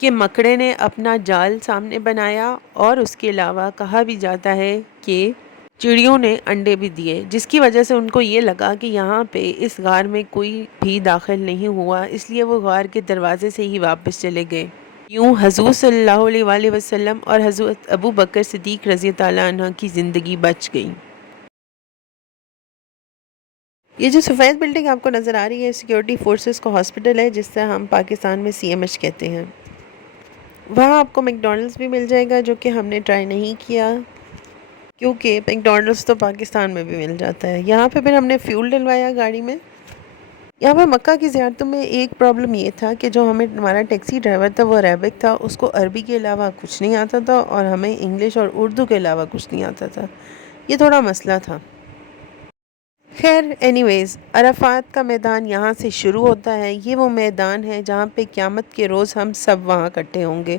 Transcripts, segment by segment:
کہ مکڑے نے اپنا جال سامنے بنایا، اور اس کے علاوہ کہا بھی جاتا ہے کہ چڑیوں نے انڈے بھی دیے، جس کی وجہ سے ان کو یہ لگا کہ یہاں پہ اس غار میں کوئی بھی داخل نہیں ہوا، اس لیے وہ غار کے دروازے سے ہی واپس چلے گئے۔ یوں حضور صلی اللہ علیہ وآلہ وسلم اور حضرت ابو بکر صدیق رضی اللہ عنہ کی زندگی بچ گئی۔ یہ جو سفید بلڈنگ آپ کو نظر آ رہی ہے، سیکیورٹی فورسز کا ہاسپٹل ہے، جس سے ہم پاکستان میں CMH کہتے ہیں۔ وہاں آپ کو میکڈونلڈس بھی مل جائے گا، جو کہ ہم نے ٹرائی نہیں کیا کیونکہ میکڈونلڈس تو پاکستان میں بھی مل جاتا ہے۔ یہاں پہ پھر ہم نے فیول ڈلوایا گاڑی میں۔ یہاں پہ مکہ کی زیارتوں میں ایک پرابلم یہ تھا کہ جو ہمارا ٹیکسی ڈرائیور تھا وہ عربک تھا، اس کو عربی کے علاوہ کچھ نہیں آتا تھا، اور ہمیں انگلش اور اردو کے علاوہ کچھ نہیں آتا تھا۔ یہ تھوڑا مسئلہ تھا۔ خیر اینی ویز، عرفات کا میدان یہاں سے شروع ہوتا ہے۔ یہ وہ میدان ہے جہاں پہ قیامت کے روز ہم سب وہاں اکٹھے ہوں گے،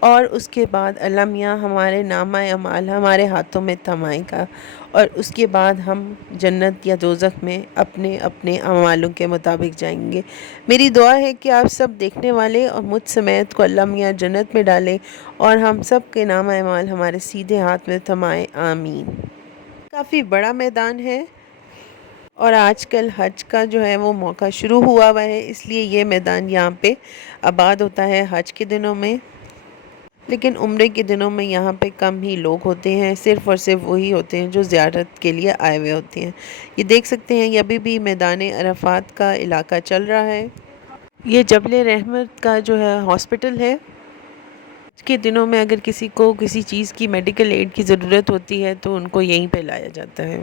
اور اس کے بعد اللہ میاں ہمارے نامہ اعمال ہمارے ہاتھوں میں تھمائے گا، اور اس کے بعد ہم جنت یا دوزخ میں اپنے اپنے اعمالوں کے مطابق جائیں گے۔ میری دعا ہے کہ آپ سب دیکھنے والے اور مجھ سمیت کو اللہ میاں جنت میں ڈالے، اور ہم سب کے نامہ اعمال ہمارے سیدھے ہاتھ میں تھمائے، آمین۔ کافی بڑا میدان ہے، اور آج کل حج کا جو ہے وہ موقع شروع ہوا ہے، اس لیے یہ میدان یہاں پہ آباد ہوتا ہے حج کے دنوں میں، لیکن عمرے کے دنوں میں یہاں پہ کم ہی لوگ ہوتے ہیں، صرف اور صرف وہی ہوتے ہیں جو زیارت کے لیے آئے ہوئے ہوتے ہیں۔ یہ دیکھ سکتے ہیں، یہ ابھی بھی میدان عرفات کا علاقہ چل رہا ہے۔ یہ جبل رحمت کا جو ہے ہاسپٹل ہے۔ آج کے دنوں میں اگر کسی کو کسی چیز کی میڈیکل ایڈ کی ضرورت ہوتی ہے تو ان کو یہیں پہ لایا جاتا ہے۔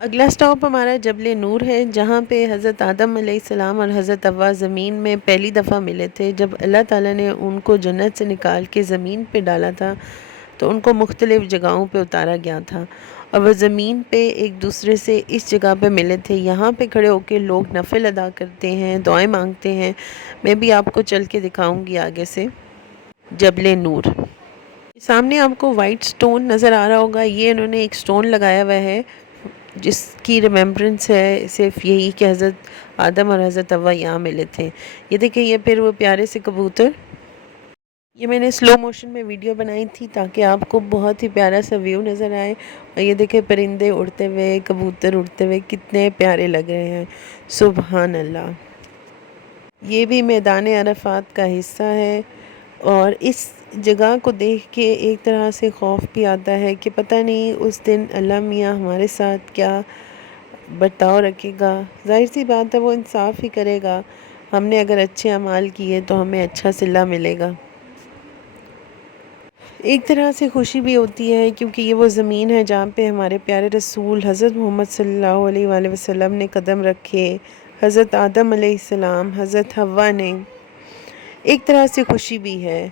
اگلا سٹاپ ہمارا جبل نور ہے، جہاں پہ حضرت آدم علیہ السلام اور حضرت حوا زمین میں پہلی دفعہ ملے تھے۔ جب اللہ تعالیٰ نے ان کو جنت سے نکال کے زمین پہ ڈالا تھا تو ان کو مختلف جگہوں پہ اتارا گیا تھا، اور وہ زمین پہ ایک دوسرے سے اس جگہ پہ ملے تھے۔ یہاں پہ کھڑے ہو کے لوگ نفل ادا کرتے ہیں، دعائیں مانگتے ہیں۔ میں بھی آپ کو چل کے دکھاؤں گی آگے سے جبل نور۔ سامنے آپ کو وائٹ سٹون نظر آ رہا ہوگا، یہ انہوں نے ایک سٹون لگایا ہوا ہے جس کی ریمیمبرنس ہے صرف یہی کہ حضرت آدم اور حضرت حوا یہاں ملے تھے۔ یہ دیکھیں، یہ پھر وہ پیارے سے کبوتر، یہ میں نے سلو موشن میں ویڈیو بنائی تھی تاکہ آپ کو بہت ہی پیارا سا ویو نظر آئے، اور یہ دیکھیں پرندے اڑتے ہوئے، کبوتر اڑتے ہوئے، کتنے پیارے لگ رہے ہیں، سبحان اللہ۔ یہ بھی میدان عرفات کا حصہ ہے، اور اس جگہ کو دیکھ کے ایک طرح سے خوف بھی آتا ہے کہ پتہ نہیں اس دن اللہ میاں ہمارے ساتھ کیا برتاؤ رکھے گا۔ ظاہر سی بات ہے وہ انصاف ہی کرے گا، ہم نے اگر اچھے اعمال کیے تو ہمیں اچھا صلہ ملے گا۔ ایک طرح سے خوشی بھی ہوتی ہے کیونکہ یہ وہ زمین ہے جہاں پہ ہمارے پیارے رسول حضرت محمد صلی اللہ علیہ وآلہ وسلم نے قدم رکھے، حضرت آدم علیہ السلام، حضرت حوا نے۔ ایک طرح سے خوشی بھی ہے۔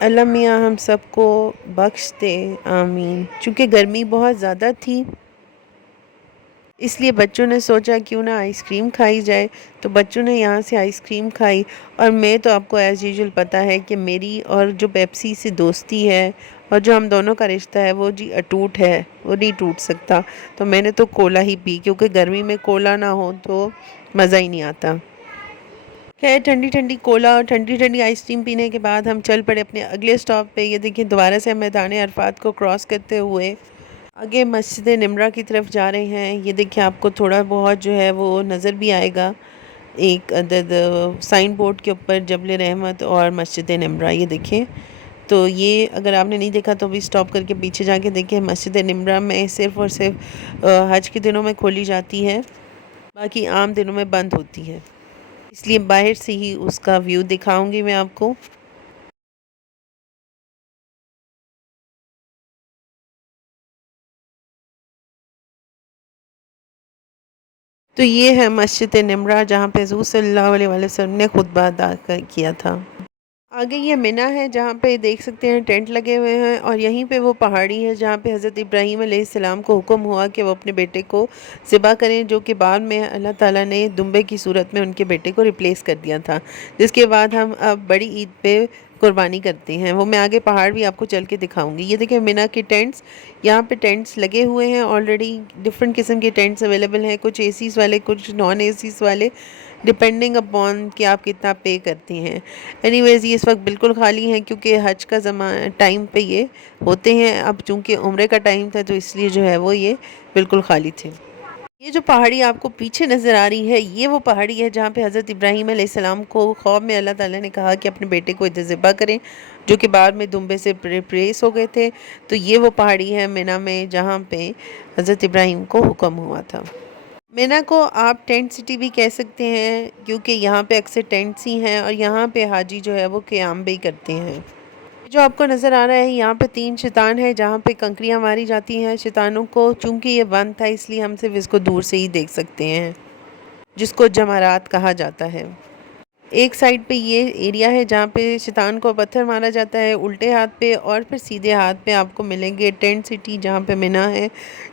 اللہ میاں ہم سب کو بخش دے، آمین۔ چونکہ گرمی بہت زیادہ تھی، اس لیے بچوں نے سوچا کیوں نہ آئس کریم کھائی جائے، تو بچوں نے یہاں سے آئس کریم کھائی، اور میں تو آپ کو ایز یوزول پتہ ہے کہ میری اور جو پیپسی سے دوستی ہے اور جو ہم دونوں کا رشتہ ہے وہ جی اٹوٹ ہے، وہ نہیں ٹوٹ سکتا، تو میں نے تو کولا ہی پی، کیونکہ گرمی میں کولا نہ ہو تو مزہ ہی نہیں آتا۔ خیر ٹھنڈی ٹھنڈی کولا اور ٹھنڈی ٹھنڈی آئس کریم پینے کے بعد ہم چل پڑے اپنے اگلے سٹاپ پہ۔ یہ دیکھیں دوبارہ سے ہم میدان عرفات کو کراس کرتے ہوئے آگے مسجد نمرہ کی طرف جا رہے ہیں۔ یہ دیکھیں آپ کو تھوڑا بہت جو ہے وہ نظر بھی آئے گا، ایک عدد سائن بورڈ کے اوپر جبل رحمت اور مسجد نمرہ، یہ دیکھیں۔ تو یہ اگر آپ نے نہیں دیکھا تو بھی سٹاپ کر کے پیچھے جا کے دیکھیں۔ مسجد نمرہ میں صرف اور صرف حج کے دنوں میں کھولی جاتی ہے، باقی عام دنوں میں بند ہوتی ہے، اس لیے باہر سے ہی اس کا ویو دکھاؤں گی میں آپ کو۔ تو یہ ہے مسجد نمرہ جہاں پہ حضور صلی اللہ علیہ وآلہ وسلم نے خطبہ ادا کیا تھا۔ آگے یہ منی ہے جہاں پہ دیکھ سکتے ہیں ٹینٹ لگے ہوئے ہیں، اور یہیں پہ وہ پہاڑی ہے جہاں پہ حضرت ابراہیم علیہ السلام کو حکم ہوا کہ وہ اپنے بیٹے کو ذبح کریں، جو کہ بعد میں اللہ تعالیٰ نے دمبے کی صورت میں ان کے بیٹے کو ریپلیس کر دیا تھا، جس کے بعد ہم اب بڑی عید پہ قربانی کرتے ہیں۔ وہ میں آگے پہاڑ بھی آپ کو چل کے دکھاؤں گی۔ یہ دیکھیں منی کے ٹینٹس، یہاں پہ ٹینٹس لگے ہوئے ہیں آلریڈی، ڈفرینٹ قسم کے ٹینٹس اویلیبل ہیں، کچھ اے سیز والے، کچھ نان اے سیز والے۔ ڈپینڈنگ اپون کہ آپ کتنا پے کرتے ہیں. اینی ویز یہ اس وقت بالکل خالی ہیں کیونکہ حج کا ٹائم پہ یہ ہوتے ہیں. اب چونکہ عمرے کا ٹائم تھا تو اس لیے جو ہے وہ یہ بالکل خالی تھے. یہ جو پہاڑی آپ کو پیچھے نظر آ رہی ہے یہ وہ پہاڑی ہے جہاں پہ حضرت ابراہیم علیہ السلام کو خواب میں اللہ تعالیٰ نے کہا کہ اپنے بیٹے کو ادھر ذبح کریں، جو کہ بعد میں دمبے سے پریس ہو گئے تھے. تو یہ وہ پہاڑی ہے مینا میں جہاں پہ حضرت ابراہیم کو حکم ہوا تھا. مینا کو آپ ٹینٹ سٹی بھی کہہ سکتے ہیں کیونکہ یہاں پہ اکثر ٹینٹس ہی ہیں اور یہاں پہ حاجی جو ہے وہ قیام بھی کرتے ہیں. جو آپ کو نظر آ رہا ہے یہاں پہ 3 شیطان ہے جہاں پہ کنکریاں ماری جاتی ہیں شیطانوں کو. چونکہ یہ بند تھا اس لیے ہم صرف اس کو دور سے ہی دیکھ سکتے ہیں، جس کو جمرات کہا جاتا ہے. ایک سائڈ پہ یہ ایریا ہے جہاں پہ شیطان کو پتھر مارا جاتا ہے الٹے ہاتھ پہ، اور پھر سیدھے ہاتھ پہ آپ کو ملیں گے ٹینٹ سٹی جہاں پہ مینا ہے،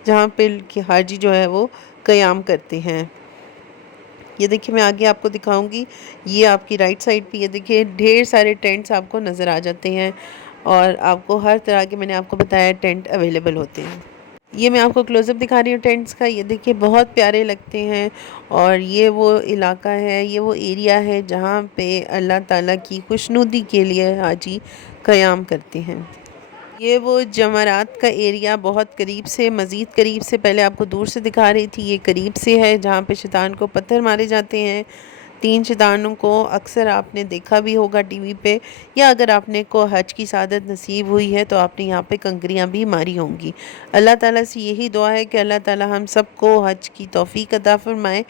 جہاں پہ حاجی جو ہے وہ قیام کرتے ہیں. یہ دیکھیں میں آگے آپ کو دکھاؤں گی. یہ آپ کی رائٹ سائڈ پہ یہ دیکھیں ڈھیر سارے ٹینٹس آپ کو نظر آ جاتے ہیں اور آپ کو ہر طرح کے میں نے آپ کو بتایا ٹینٹ اویلیبل ہوتے ہیں. یہ میں آپ کو کلوز اپ دکھا رہی ہوں ٹینٹس کا. یہ دیکھیں بہت پیارے لگتے ہیں اور یہ وہ علاقہ ہے، یہ وہ ایریا ہے جہاں پہ اللہ تعالیٰ کی خوشنودی کے لیے حاجی قیام کرتے ہیں. یہ وہ جمرات کا ایریا بہت قریب سے، مزید قریب سے، پہلے آپ کو دور سے دکھا رہی تھی، یہ قریب سے ہے جہاں پہ شیطان کو پتھر مارے جاتے ہیں. 3 شیطانوں کو اکثر آپ نے دیکھا بھی ہوگا ٹی وی پہ، یا اگر آپ نے کو حج کی سعادت نصیب ہوئی ہے تو آپ نے یہاں پہ کنکریاں بھی ماری ہوں گی. اللہ تعالیٰ سے یہی دعا ہے کہ اللہ تعالیٰ ہم سب کو حج کی توفیق عطا فرمائے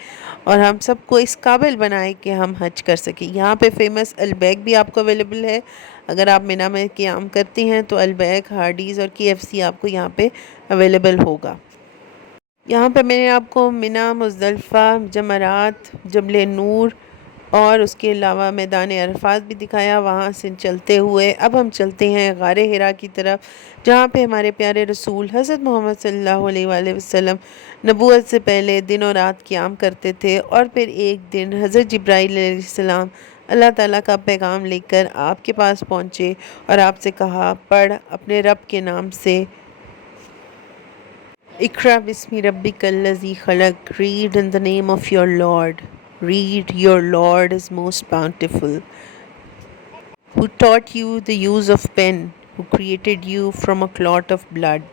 اور ہم سب کو اس قابل بنائے کہ ہم حج کر سکیں. یہاں پہ فیمس البیک بھی آپ کو اویلیبل ہے. اگر آپ مینا میں قیام کرتے ہیں تو البیک، ہارڈیز اور KFC آپ کو یہاں پہ اویلیبل ہوگا. یہاں پہ میں نے آپ کو مینا، مزدلفہ، جمرات، جبل نور اور اس کے علاوہ میدان عرفات بھی دکھایا. وہاں سے چلتے ہوئے اب ہم چلتے ہیں غار حرا کی طرف، جہاں پہ ہمارے پیارے رسول حضرت محمد صلی اللہ علیہ وآلہ وسلم نبوت سے پہلے دن و رات قیام کرتے تھے. اور پھر ایک دن حضرت جبرائیل علیہ السلام اللہ تعالیٰ کا پیغام لے کر آپ کے پاس پہنچے اور آپ سے کہا پڑھ اپنے رب کے نام سے، اقرا بسم ربک الذی خلق، read in the name of your Lord. Read, your Lord is most bountiful, who taught you the use of pen, who created you from a clot of blood.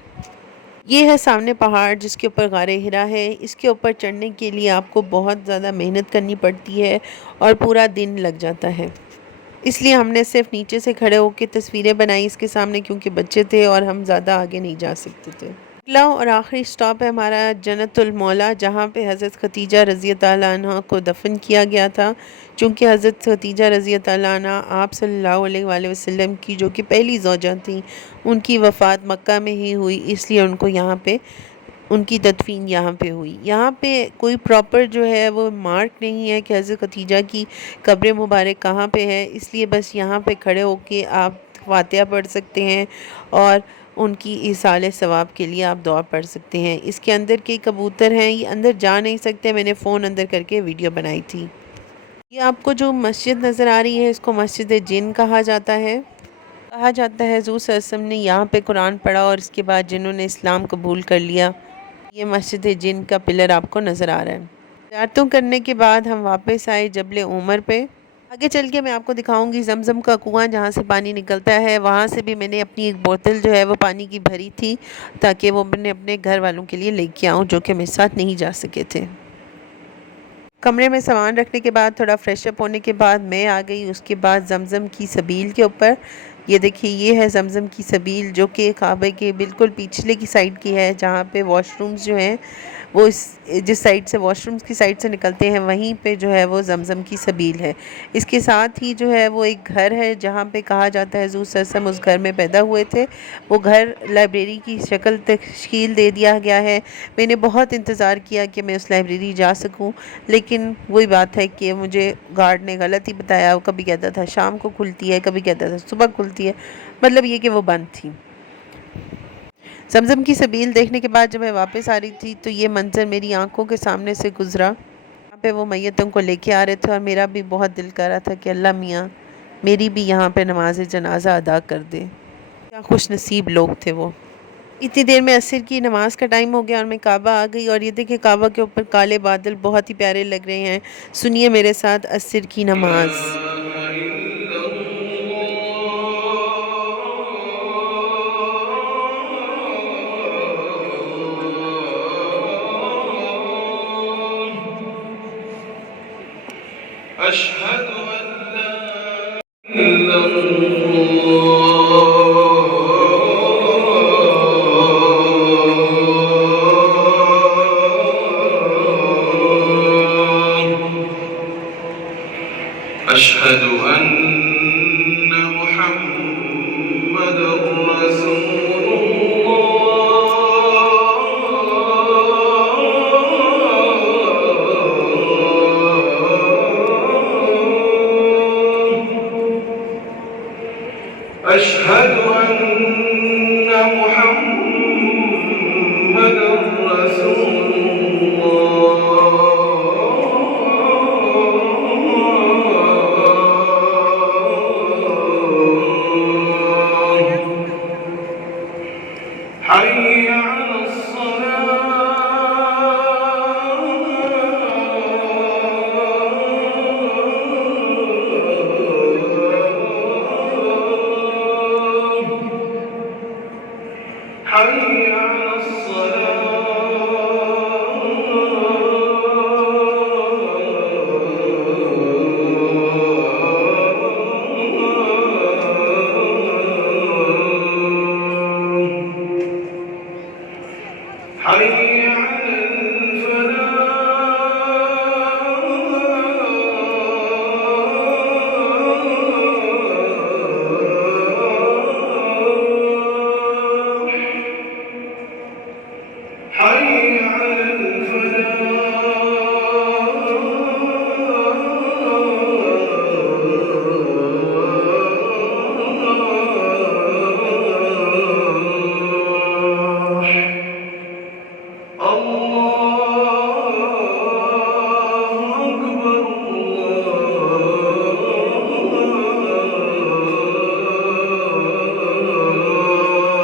یہ ہے سامنے پہاڑ جس کے اوپر غار حرا ہے. اس کے اوپر چڑھنے کے لیے آپ کو بہت زیادہ محنت کرنی پڑتی ہے اور پورا دن لگ جاتا ہے. اس لیے ہم نے صرف نیچے سے کھڑے ہو کے تصویریں بنائی اس کے سامنے، کیونکہ بچے تھے اور ہم زیادہ آگے نہیں جا سکتے تھے. اگلا اور آخری سٹاپ ہے ہمارا جنت المولا، جہاں پہ حضرت خدیجہ رضی اللہ عنہ کو دفن کیا گیا تھا. چونکہ حضرت خدیجہ رضی اللہ عنہ آپ صلی اللہ علیہ وآلہ وسلم کی جو کہ پہلی زوجہ تھیں، ان کی وفات مکہ میں ہی ہوئی، اس لیے ان کو یہاں پہ ان کی تدفین یہاں پہ ہوئی. یہاں پہ کوئی پراپر جو ہے وہ مارک نہیں ہے کہ حضرت خدیجہ کی قبر مبارک کہاں پہ ہے، اس لیے بس یہاں پہ کھڑے ہو کے آپ فاتحہ پڑھ سکتے ہیں اور ان کی ایصال ثواب کے لیے آپ دعا پڑھ سکتے ہیں. اس کے اندر کے کبوتر ہیں، یہ اندر جا نہیں سکتے، میں نے فون اندر کر کے ویڈیو بنائی تھی. یہ آپ کو جو مسجد نظر آ رہی ہے اس کو مسجد جن کہا جاتا ہے. کہا جاتا ہے حضور صلی اللہ علیہ وسلم نے یہاں پہ قرآن پڑھا اور اس کے بعد جنہوں نے اسلام قبول کر لیا. یہ مسجد جن کا پلر آپ کو نظر آ رہا ہے. زیارتوں کرنے کے بعد ہم واپس آئے جبل عمر پہ. آگے چل کے میں آپ کو دکھاؤں گی زمزم کا کنواں جہاں سے پانی نکلتا ہے. وہاں سے بھی میں نے اپنی ایک بوتل جو ہے وہ پانی کی بھری تھی تاکہ وہ میں نے اپنے گھر والوں کے لیے لے کے آؤں جو کہ میرے ساتھ نہیں جا سکے تھے. کمرے میں سامان رکھنے کے بعد تھوڑا فریش اپ ہونے کے بعد میں آ گئی اس کے بعد زمزم کی سبیل کے اوپر. یہ دیکھیے یہ ہے زمزم کی سبیل جو کہ کعبے کے بالکل پچھلے کی سائڈ کی ہے، جہاں پہ واش رومز جو ہیں وہ جس سائڈ سے واش رومز کی سائڈ سے نکلتے ہیں وہیں پہ جو ہے وہ زمزم کی سبیل ہے. اس کے ساتھ ہی جو ہے وہ ایک گھر ہے جہاں پہ کہا جاتا ہے حضور صلی اللہ علیہ وسلم اس گھر میں پیدا ہوئے تھے. وہ گھر لائبریری کی شکل تشکیل دے دیا گیا ہے. میں نے بہت انتظار کیا کہ میں اس لائبریری جا سکوں، لیکن وہی بات ہے کہ مجھے گارڈ نے غلط ہی بتایا. وہ کبھی کہتا تھا شام کو کھلتی ہے، کبھی کہتا تھا صبح کھلتی ہے، مطلب یہ کہ وہ بند تھی. زمزم کی سبیل دیکھنے کے بعد جب میں واپس آ رہی تھی تو یہ منظر میری آنکھوں کے سامنے سے گزرا. یہاں پہ وہ میتوں کو لے کے آ رہے تھے اور میرا بھی بہت دل کر رہا تھا کہ اللہ میاں میری بھی یہاں پہ نماز جنازہ ادا کر دے. کیا خوش نصیب لوگ تھے وہ. اتنی دیر میں عصر کی نماز کا ٹائم ہو گیا اور میں کعبہ آ گئی، اور یہ دیکھیں کعبہ کے اوپر کالے بادل بہت ہی پیارے لگ رہے ہیں۔ سنیے میرے ساتھ عصر کی نماز۔ أشهد أن لا إله إلا الله أشهد أن محمد رسول أشهد أن محمد رسول الله حي على الصلاة حي على الصلاة حي على الفلاح حي على الفلاح الله أكبر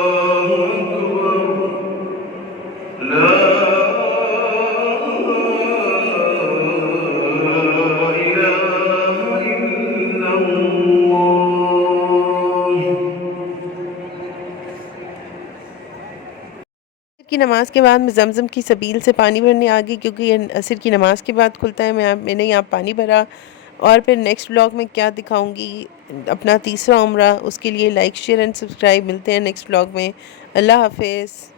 الله أكبر لا إله إلا الله کی نماز کے بعد میں زمزم کی سبیل سے پانی بھرنے آ گئی، کیونکہ یہ عصر کی نماز کے بعد کھلتا ہے۔ میں نے یہاں پانی بھرا، اور پھر نیکسٹ بلاگ میں کیا دکھاؤں گی اپنا تیسرا عمرہ، اس کے لیے لائک شیئر اینڈ سبسکرائب۔ ملتے ہیں نیکسٹ بلاگ میں۔ اللہ حافظ۔